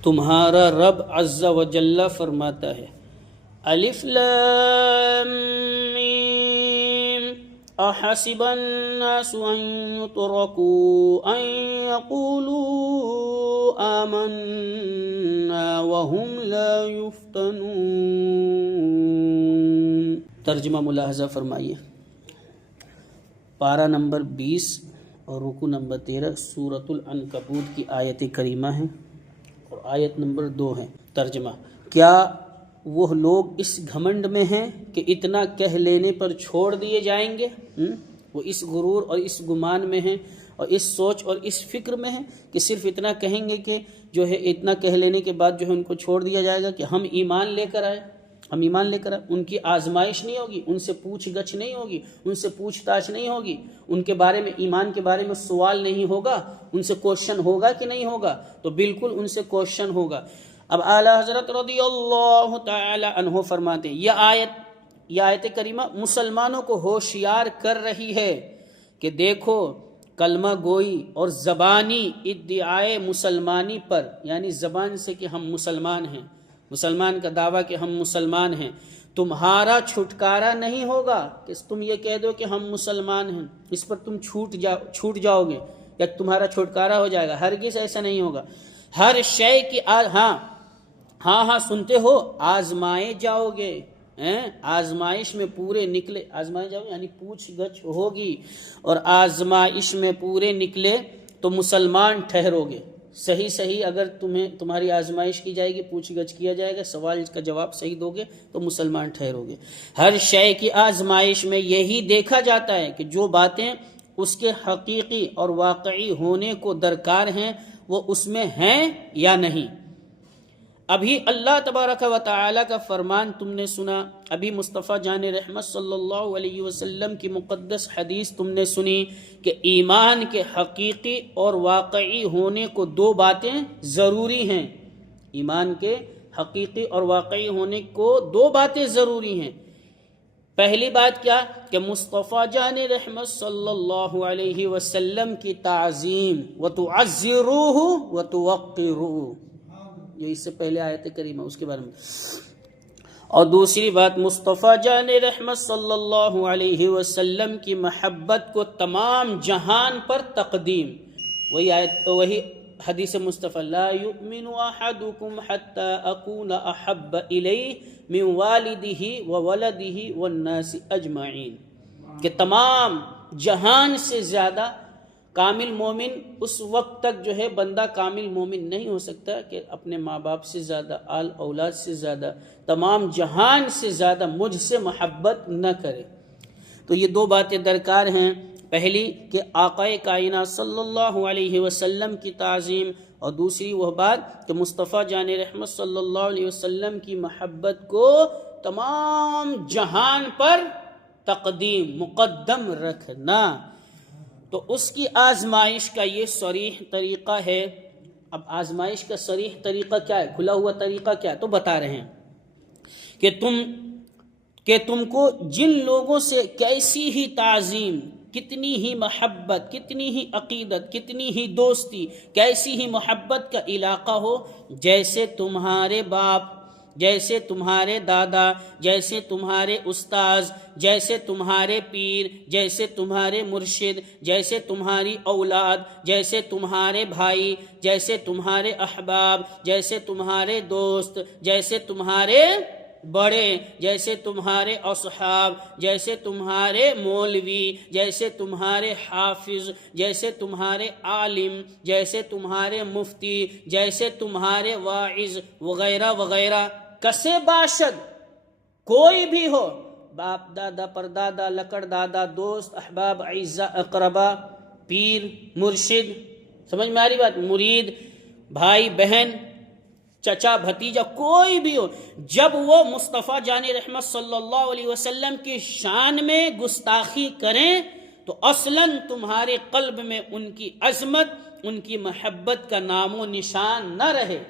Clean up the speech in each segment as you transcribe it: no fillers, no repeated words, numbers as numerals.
تمہارا رب عز و جل فرماتا ہے الف لام میم احسب الناس ان يتركوا ان يقولوا آمنا وهم لا يفتنون۔ ترجمہ ملاحظہ فرمائیے۔ پارہ نمبر 20 اور رکوع نمبر 13 سورۃ العنکبوت کی آیت کریمہ ہے اور آیت نمبر 2 ہے۔ ترجمہ: کیا وہ لوگ اس گھمنڈ میں ہیں کہ اتنا کہہ لینے پر چھوڑ دیے جائیں گے؟ وہ اس غرور اور اس گمان میں ہیں اور اس سوچ اور اس فکر میں ہیں کہ صرف اتنا کہیں گے کہ جو ہے اتنا کہہ لینے کے بعد جو ہے ان کو چھوڑ دیا جائے گا کہ ہم ایمان لے کر آئے۔ ان کی آزمائش نہیں ہوگی، ان سے پوچھ گچھ نہیں ہوگی، ان سے پوچھ تاچھ نہیں ہوگی، ان کے بارے میں ایمان کے بارے میں سوال نہیں ہوگا، ان سے کوشچن ہوگا کہ نہیں ہوگا؟ تو بالکل ان سے کوشچن ہوگا۔ اب اعلیٰ حضرت رضی اللہ تعالی عنہ فرماتے ہیں یہ آیت کریمہ مسلمانوں کو ہوشیار کر رہی ہے کہ دیکھو کلمہ گوئی اور زبانی ادعائے مسلمانی پر، یعنی زبان سے کہ ہم مسلمان ہیں، مسلمان کا دعویٰ کہ ہم مسلمان ہیں، تمہارا چھٹکارا نہیں ہوگا کہ تم یہ کہہ دو کہ ہم مسلمان ہیں، اس پر تم چھوٹ جاؤ گے یا تمہارا چھٹکارا ہو جائے گا۔ ہرگز ایسا نہیں ہوگا۔ ہر شے کی ہاں سنتے ہو، آزمائے جاؤ گے، آزمائش میں پورے نکلے، آزمائے جاؤ یعنی پوچھ گچھ ہوگی، اور آزمائش میں پورے نکلے تو مسلمان ٹھہرو گے۔ صحیح اگر تمہاری آزمائش کی جائے گی، پوچھ گچھ کیا جائے گا، سوال کا جواب صحیح دو گے تو مسلمان ٹھہرو گے۔ ہر شے کی آزمائش میں یہی دیکھا جاتا ہے کہ جو باتیں اس کے حقیقی اور واقعی ہونے کو درکار ہیں وہ اس میں ہیں یا نہیں۔ ابھی اللہ تبارک و تعالی کا فرمان تم نے سنا، ابھی مصطفیٰ جان رحمت صلی اللہ علیہ وسلم کی مقدس حدیث تم نے سنی کہ ایمان کے حقیقی اور واقعی ہونے کو دو باتیں ضروری ہیں۔ ایمان کے حقیقی اور واقعی ہونے کو دو باتیں ضروری ہیں۔ پہلی بات کیا کہ مصطفیٰ جان رحمت صلی اللہ علیہ وسلم کی تعظیم وتعزروہ وتوقروہ، یہ اس سے پہلے آیت کریمہ اس کے بارے میں۔ اور دوسری بات مصطفیٰ جان رحمت صلی اللہ علیہ وسلم کی محبت کو تمام جہان پر تقدیم، وہی حدیث مصطفیٰ لا یؤمن احدکم حتی اکون احب الیہ من والدہ وولدہ والناس اجمعین، کہ تمام جہان سے زیادہ کامل مومن اس وقت تک جو ہے بندہ کامل مومن نہیں ہو سکتا کہ اپنے ماں باپ سے زیادہ، آل اولاد سے زیادہ، تمام جہان سے زیادہ مجھ سے محبت نہ کرے۔ تو یہ دو باتیں درکار ہیں، پہلی کہ آقا کائنات صلی اللہ علیہ وسلم کی تعظیم، اور دوسری وہ بات کہ مصطفیٰ جان رحمت صلی اللہ علیہ وسلم کی محبت کو تمام جہان پر تقدیم، مقدم رکھنا۔ تو اس کی آزمائش کا یہ صریح طریقہ ہے۔ اب آزمائش کا صریح طریقہ کیا ہے، کھلا ہوا طریقہ کیا ہے؟ تو بتا رہے ہیں کہ تم کو جن لوگوں سے کیسی ہی تعظیم، کتنی ہی محبت، کتنی ہی عقیدت، کتنی ہی دوستی، کیسی ہی محبت کا علاقہ ہو، جیسے تمہارے باپ، جیسے تمہارے دادا، جیسے تمہارے استاذ، جیسے تمہارے پیر، جیسے تمہارے مرشد، جیسے تمہاری اولاد، جیسے تمہارے بھائی، جیسے تمہارے احباب، جیسے تمہارے دوست، جیسے تمہارے بڑے، جیسے تمہارے اصحاب، جیسے تمہارے مولوی، جیسے تمہارے حافظ، جیسے تمہارے عالم، جیسے تمہارے مفتی، جیسے تمہارے واعظ وغیرہ وغیرہ، کسے باشد کوئی بھی ہو، باپ دادا پردادا لکڑ دادا، دوست احباب اعزاء اقربا، پیر مرشد، سمجھ میں آ رہی بات، مرید، بھائی بہن، چچا بھتیجا، کوئی بھی ہو، جب وہ مصطفیٰ جان رحمت صلی اللہ علیہ وسلم کی شان میں گستاخی کریں تو اصلاً تمہارے قلب میں ان کی عظمت، ان کی محبت کا نام و نشان نہ رہے۔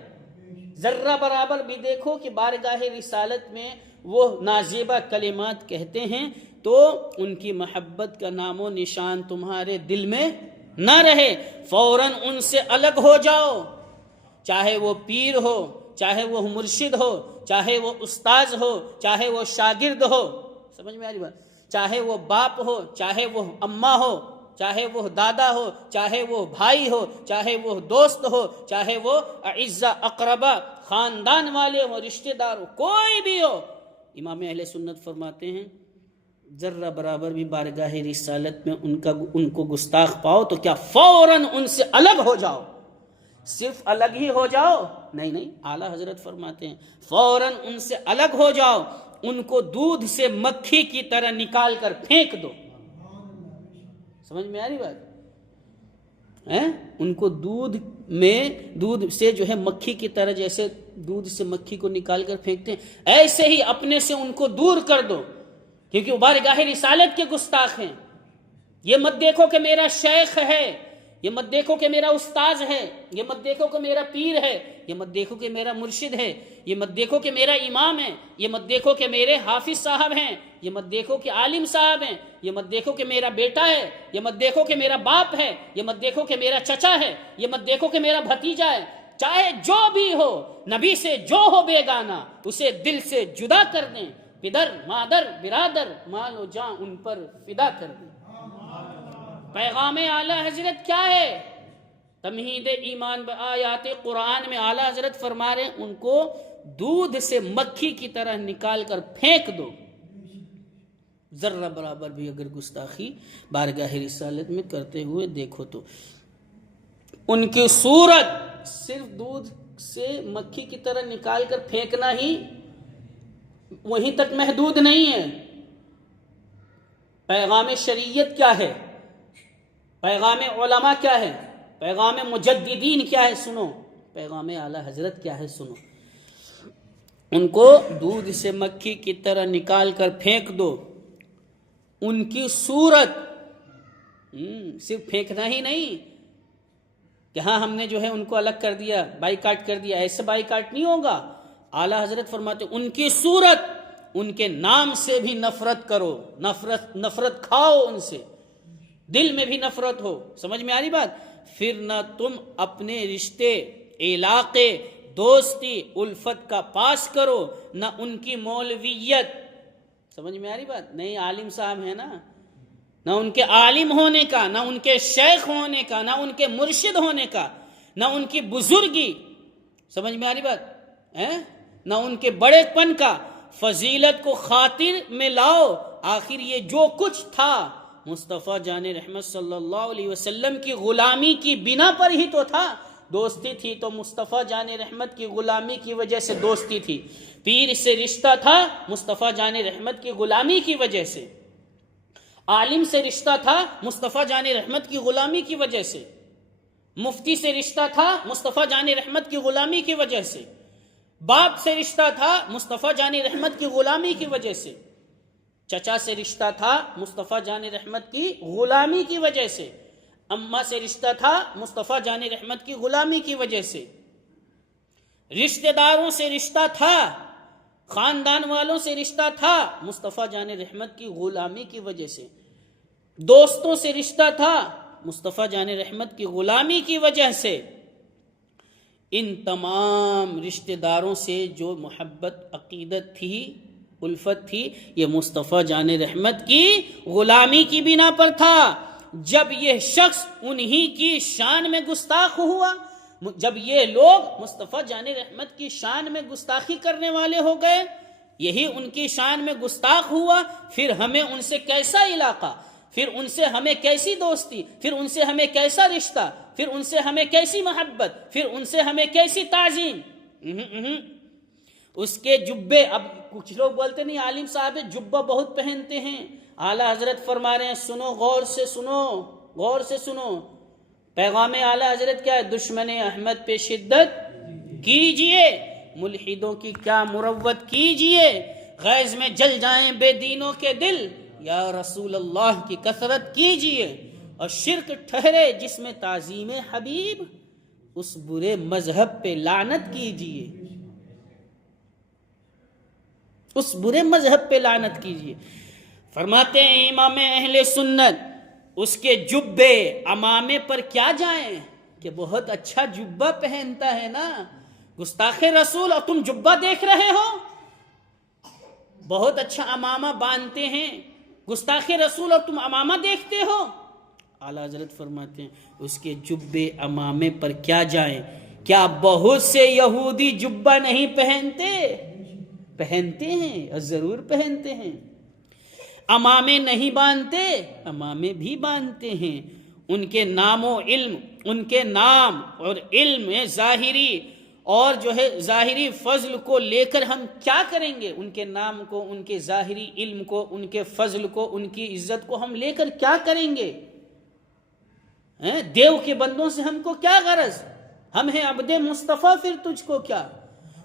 ذرہ برابر بھی دیکھو کہ بارگاہ رسالت میں وہ نازیبہ کلمات کہتے ہیں تو ان کی محبت کا نام و نشان تمہارے دل میں نہ رہے، فوراً ان سے الگ ہو جاؤ۔ چاہے وہ پیر ہو، چاہے وہ مرشد ہو، چاہے وہ استاذ ہو، چاہے وہ شاگرد ہو، سمجھ میں آ رہی بات، چاہے وہ باپ ہو، چاہے وہ اماں ہو، چاہے وہ دادا ہو، چاہے وہ بھائی ہو، چاہے وہ دوست ہو، چاہے وہ اعزا اقربا خاندان والے ہو، رشتہ دار ہو، کوئی بھی ہو، امام اہل سنت فرماتے ہیں ذرہ برابر بھی بارگاہ رسالت میں ان کو گستاخ پاؤ تو کیا فوراً ان سے الگ ہو جاؤ، صرف الگ ہی ہو جاؤ، نہیں، اعلیٰ حضرت فرماتے ہیں فوراً ان سے الگ ہو جاؤ، ان کو دودھ سے مکھی کی طرح نکال کر پھینک دو، سمجھ میں آ رہی بات، ان کو دودھ سے جو ہے مکھی کی طرح، جیسے دودھ سے مکھی کو نکال کر پھینکتے ہیں، ایسے ہی اپنے سے ان کو دور کر دو، کیونکہ وہ بارگاہ رسالت کے گستاخ ہیں۔ یہ مت دیکھو کہ میرا شیخ ہے، یہ مت دیکھو کہ میرا استاذ ہے، یہ مت دیکھو کہ میرا پیر ہے، یہ مت دیکھو کہ میرا مرشد ہے، یہ مت دیکھو کہ میرا امام ہے، یہ مت دیکھو کہ میرے حافظ صاحب ہیں، یہ مت دیکھو کہ عالم صاحب ہیں، یہ مت دیکھو کہ میرا بیٹا ہے، یہ مت دیکھو کہ میرا باپ ہے، یہ مت دیکھو کہ میرا چچا ہے، یہ مت دیکھو کہ میرا بھتیجا ہے، چاہے جو بھی ہو، نبی سے جو ہو بیگانہ اسے دل سے جدا کر دیں، پدر مادر برادر مال و جاں ان پر فدا کر دیں۔ پیغام اعلیٰ حضرت کیا ہے؟ تمہید ایمان بآیات قرآن میں اعلیٰ حضرت فرما رہے ہیں ان کو دودھ سے مکھی کی طرح نکال کر پھینک دو، ذرہ برابر بھی اگر گستاخی بارگاہ رسالت میں کرتے ہوئے دیکھو تو۔ ان کی صورت صرف دودھ سے مکھی کی طرح نکال کر پھینکنا ہی وہیں تک محدود نہیں ہے، پیغام شریعت کیا ہے، پیغام علماء کیا ہے، پیغام مجددین کیا ہے، سنو، پیغام اعلیٰ حضرت کیا ہے سنو۔ ان کو دودھ سے مکھی کی طرح نکال کر پھینک دو، ان کی صورت صرف پھینکنا ہی نہیں کہ ہاں ہم نے جو ہے ان کو الگ کر دیا، بائیکاٹ کر دیا، ایسے بائیکاٹ نہیں ہوگا۔ اعلیٰ حضرت فرماتے ان کی صورت، ان کے نام سے بھی نفرت کرو، نفرت کھاؤ ان سے، دل میں بھی نفرت ہو، سمجھ میں آ رہی بات، پھر نہ تم اپنے رشتے، علاقے، دوستی، الفت کا پاس کرو، نہ ان کی مولویت، سمجھ میں آ رہی بات، نہیں عالم صاحب ہے نا، نہ ان کے عالم ہونے کا، نہ ان کے شیخ ہونے کا، نہ ان کے مرشد ہونے کا، نہ ان کی بزرگی، سمجھ میں آ رہی بات، نہ ان کے بڑے پن کا، فضیلت کو خاطر میں لاؤ، آخر یہ جو کچھ تھا مصطفیٰ جان رحمت صلی اللہ علیہ وسلم کی غلامی کی بنا پر ہی تو تھا، دوستی تھی تو مصطفیٰ جان رحمت کی غلامی کی وجہ سے دوستی تھی، پیر سے رشتہ تھا مصطفیٰ جان رحمت کی غلامی کی وجہ سے، عالم سے رشتہ تھا مصطفیٰ جان رحمت کی غلامی کی وجہ سے، مفتی سے رشتہ تھا مصطفیٰ جان رحمت کی غلامی کی وجہ سے، باپ سے رشتہ تھا مصطفیٰ جان رحمت کی غلامی کی وجہ سے، چچا سے رشتہ تھا مصطفیٰ جان رحمت کی غلامی کی وجہ سے، اماں سے رشتہ تھا مصطفیٰ جان رحمت کی غلامی کی وجہ سے، رشتہ داروں سے رشتہ تھا، خاندان والوں سے رشتہ تھا مصطفیٰ جان رحمت کی غلامی کی وجہ سے، دوستوں سے رشتہ تھا مصطفیٰ جان رحمت کی غلامی کی وجہ سے، ان تمام رشتہ داروں سے جو محبت، عقیدت تھی، الفت تھی، یہ مصطفیٰ جان رحمت کی غلامی کی بنا پر تھا۔ جب یہ شخص انہی کی شان میں گستاخ ہوا، جب یہ لوگ مصطفیٰ جان رحمت کی شان میں گستاخی کرنے والے ہو گئے، یہی ان کی شان میں گستاخ ہوا، پھر ہمیں ان سے کیسا علاقہ، پھر ان سے ہمیں کیسی دوستی، پھر ان سے ہمیں کیسا رشتہ، پھر ان سے ہمیں کیسی محبت، پھر ان سے ہمیں کیسی تعظیم۔ اس کے جبے، اب کچھ لوگ بولتے نہیں عالم صاحب جبہ بہت پہنتے ہیں، اعلیٰ حضرت فرما رہے ہیں سنو، غور سے سنو، غور سے سنو، پیغام اعلیٰ حضرت کیا ہے، دشمن احمد پہ شدت کیجئے، ملحدوں کی کیا مروت کیجئے، غیظ میں جل جائیں بے دینوں کے دل، یا رسول اللہ کی کثرت کیجئے، اور شرک ٹھہرے جس میں تعظیم حبیب، اس برے مذہب پہ لعنت کیجئے، اس برے مذہب پہ لعنت کیجئے۔ فرماتے ہیں امام اہل سنت، اس کے جبے، عمامے پر کیا جائیں، کہ بہت اچھا جبہ پہنتا ہے نا، گستاخ رسول، اور تم جبہ دیکھ رہے ہو، بہت اچھا امامہ باندھتے ہیں گستاخ رسول اور تم امامہ دیکھتے ہو۔ اعلیٰ حضرت فرماتے ہیں اس کے جبے امامے پر کیا جائیں، کیا بہت سے یہودی جبہ نہیں پہنتے؟ پہنتے ہیں، اور ضرور پہنتے ہیں۔ امامے نہیں باندھتے؟ امامے بھی باندھتے ہیں۔ ان کے نام و علم، ان کے نام اور علم ظاہری اور جو ہے ظاہری فضل کو لے کر ہم کیا کریں گے؟ ان کے نام کو، ان کے ظاہری علم کو، ان کے فضل کو، ان کی عزت کو ہم لے کر کیا کریں گے؟ دیو کے بندوں سے ہم کو کیا غرض؟ ہم ہیں عبد مصطفیٰ، پھر تجھ کو کیا؟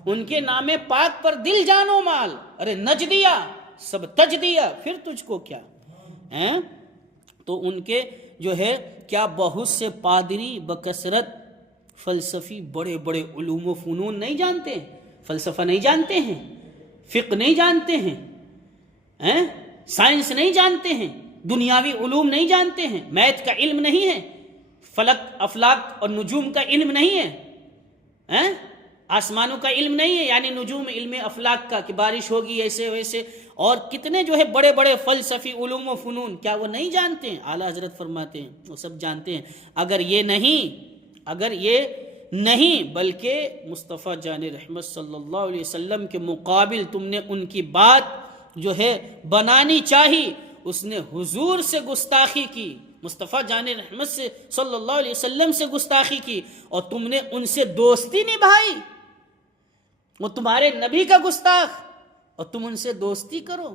ان کے نام پاک پر دل جان و مال، ارے نج دیا، سب تج دیا، پھر تجھ کو کیا؟ تو ان کے جو ہے کیا بہت سے پادری بکثرت فلسفی بڑے بڑے علوم و فنون نہیں جانتے، فلسفہ نہیں جانتے ہیں، فقہ نہیں جانتے ہیں، سائنس نہیں جانتے ہیں، دنیاوی علوم نہیں جانتے ہیں، میتھ کا علم نہیں ہے، فلک افلاک اور نجوم کا علم نہیں ہے، آسمانوں کا علم نہیں ہے، یعنی نجوم علم افلاک کا کہ بارش ہوگی ایسے ویسے، اور کتنے جو ہے بڑے بڑے فلسفی علوم و فنون، کیا وہ نہیں جانتے ہیں؟ اعلیٰ حضرت فرماتے ہیں وہ سب جانتے ہیں۔ اگر یہ نہیں بلکہ مصطفیٰ جان رحمت صلی اللہ علیہ وسلم کے مقابل تم نے ان کی بات جو ہے بنانی چاہی، اس نے حضور سے گستاخی کی، مصطفیٰ جان رحمت سے صلی اللہ علیہ وسلم سے گستاخی کی، اور تم نے ان سے دوستی نبھائی، وہ تمہارے نبی کا گستاخ اور تم ان سے دوستی کرو،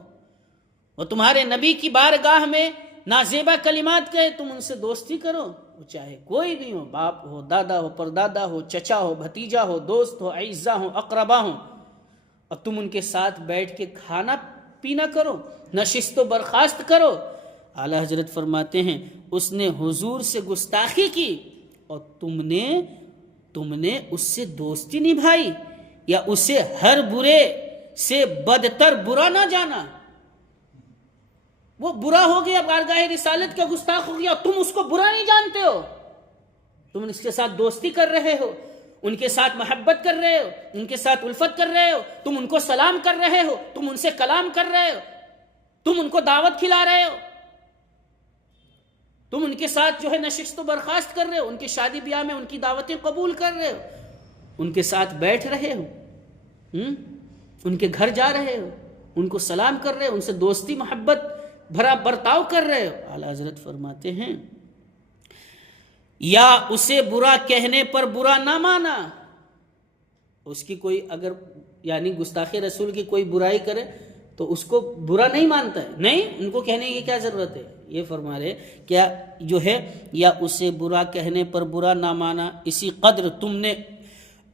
اور تمہارے نبی کی بارگاہ میں نازیبا کلمات کہے، تم ان سے دوستی کرو، وہ چاہے کوئی بھی ہو، باپ ہو، دادا ہو، پردادا ہو، چچا ہو، بھتیجا ہو، دوست ہو، اعزا ہو، اقربا ہو، اور تم ان کے ساتھ بیٹھ کے کھانا پینا کرو، نشست و برخاست کرو۔ اعلیٰ حضرت فرماتے ہیں اس نے حضور سے گستاخی کی اور تم نے اس سے دوستی نبھائی، یا اسے ہر برے سے بدتر برا نہ جانا۔ وہ برا ہو گیا، بارگاہ رسالت کا گستاخ ہو گیا، تم اس کو برا نہیں جانتے ہو، تم اس کے ساتھ دوستی کر رہے ہو، ان کے ساتھ محبت کر رہے ہو، ان کے ساتھ الفت کر رہے ہو، تم ان کو سلام کر رہے ہو، تم ان سے کلام کر رہے ہو، تم ان کو دعوت کھلا رہے ہو، تم ان کے ساتھ جو ہے نشست و برخاست کر رہے ہو، ان کی شادی بیاہ میں ان کی دعوتیں قبول کر رہے ہو، ان کے ساتھ بیٹھ رہے ہو، ان کے گھر جا رہے ہو، ان کو سلام کر رہے ہو، ان سے دوستی محبت بھرا برتاؤ کر رہے ہو۔ اعلیٰ حضرت فرماتے ہیں یا اسے برا کہنے پر برا نہ مانا، اس کی کوئی اگر یعنی گستاخ رسول کی کوئی برائی کرے تو اس کو برا نہیں مانتا ہے، نہیں، ان کو کہنے کی کیا ضرورت ہے؟ یہ فرما رہے کیا جو ہے یا اسے برا کہنے پر برا نہ مانا، اسی قدر تم نے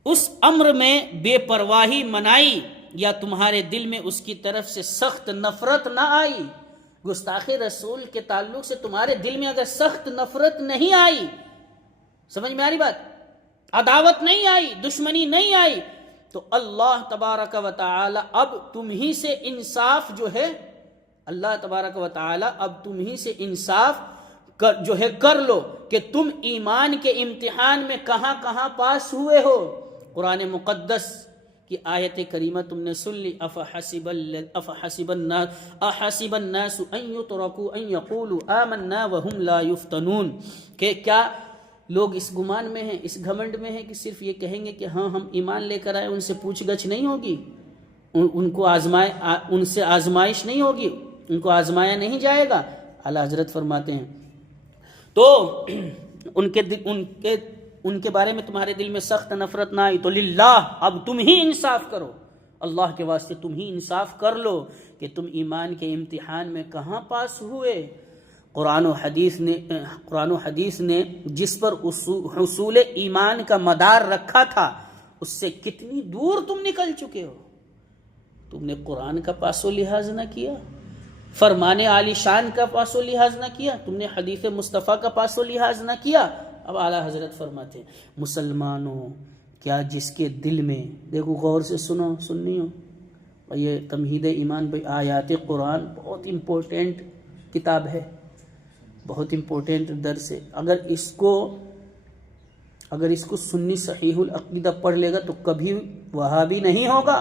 اس امر میں بے پرواہی منائی یا تمہارے دل میں اس کی طرف سے سخت نفرت نہ آئی۔ گستاخ رسول کے تعلق سے تمہارے دل میں اگر سخت نفرت نہیں آئی، سمجھ میں آ رہی بات، عداوت نہیں آئی، دشمنی نہیں آئی، تو اللہ تبارک و تعالی اب تم ہی سے انصاف جو ہے، اللہ تبارک و تعالی اب تم ہی سے انصاف جو ہے کر لو کہ تم ایمان کے امتحان میں کہاں کہاں پاس ہوئے ہو۔ قرآن مقدس کی آیت کریمہ تم نے سن لی، احسب الناس ان یترکوا ان یقولوا آمنا وهم لا یفتنون، کہ کیا لوگ اس گمان میں ہیں، اس گھمنڈ میں ہیں کہ صرف یہ کہیں گے کہ ہاں ہم ایمان لے کر آئے، ان سے پوچھ گچھ نہیں ہوگی، ان سے آزمائش نہیں ہوگی، ان کو آزمایا نہیں جائے گا۔ اعلیٰ حضرت فرماتے ہیں تو ان کے بارے میں تمہارے دل میں سخت نفرت نہ آئی تو للہ اب تم ہی انصاف کرو، اللہ کے واسطے تم ہی انصاف کر لو کہ تم ایمان کے امتحان میں کہاں پاس ہوئے۔ قرآن و حدیث نے جس پر حصول ایمان کا مدار رکھا تھا اس سے کتنی دور تم نکل چکے ہو۔ تم نے قرآن کا پاس و لحاظ نہ کیا، فرمان عالی شان کا پاس و لحاظ نہ کیا، تم نے حدیث مصطفیٰ کا پاس و لحاظ نہ کیا۔ اب اعلیٰ حضرت فرماتے ہیں مسلمانوں، کیا جس کے دل میں، دیکھو غور سے سننی ہو، یہ تمہید ایمان بھائی آیات قرآن بہت امپورٹنٹ کتاب ہے، بہت امپورٹنٹ درس ہے، اگر اس کو اگر اس کو سنی صحیح العقیدہ پڑھ لے گا تو کبھی وہابی نہیں ہوگا،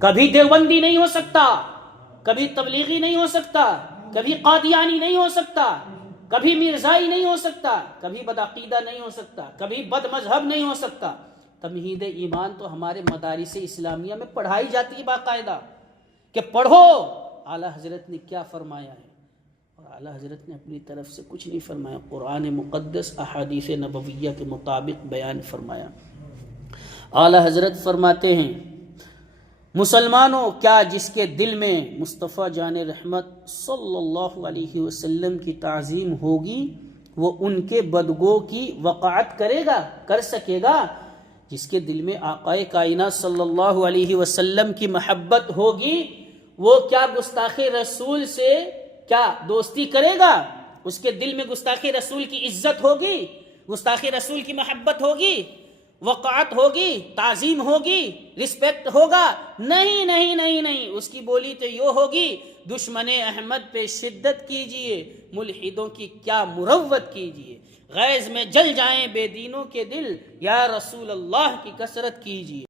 کبھی دیوبندی نہیں ہو سکتا، کبھی تبلیغی نہیں ہو سکتا، کبھی قادیانی نہیں ہو سکتا، کبھی مرزائی نہیں ہو سکتا، کبھی بدعقیدہ نہیں ہو سکتا، کبھی بد مذہب نہیں ہو سکتا۔ تمہید ایمان تو ہمارے مدارس اسلامیہ میں پڑھائی جاتی ہے باقاعدہ کہ پڑھو اعلیٰ حضرت نے کیا فرمایا ہے، اور اعلیٰ حضرت نے اپنی طرف سے کچھ نہیں فرمایا، قرآن مقدس احادیث نبویہ کے مطابق بیان فرمایا۔ اعلیٰ حضرت فرماتے ہیں مسلمانوں، کیا جس کے دل میں مصطفیٰ جان رحمت صلی اللہ علیہ وسلم کی تعظیم ہوگی وہ ان کے بدگو کی وقاعت کرے گا، کر سکے گا؟ جس کے دل میں آقائے کائنات صلی اللہ علیہ وسلم کی محبت ہوگی وہ کیا گستاخ رسول سے کیا دوستی کرے گا؟ اس کے دل میں گستاخ رسول کی عزت ہوگی، گستاخ رسول کی محبت ہوگی، وقعت ہوگی، تعظیم ہوگی، رسپیکٹ ہوگا؟ نہیں نہیں نہیں نہیں، اس کی بولی تو یہ ہوگی دشمن احمد پہ شدت کیجئے، ملحدوں کی کیا مروت کیجئے، غیظ میں جل جائیں بے دینوں کے دل، یا رسول اللہ کی کثرت کیجئے۔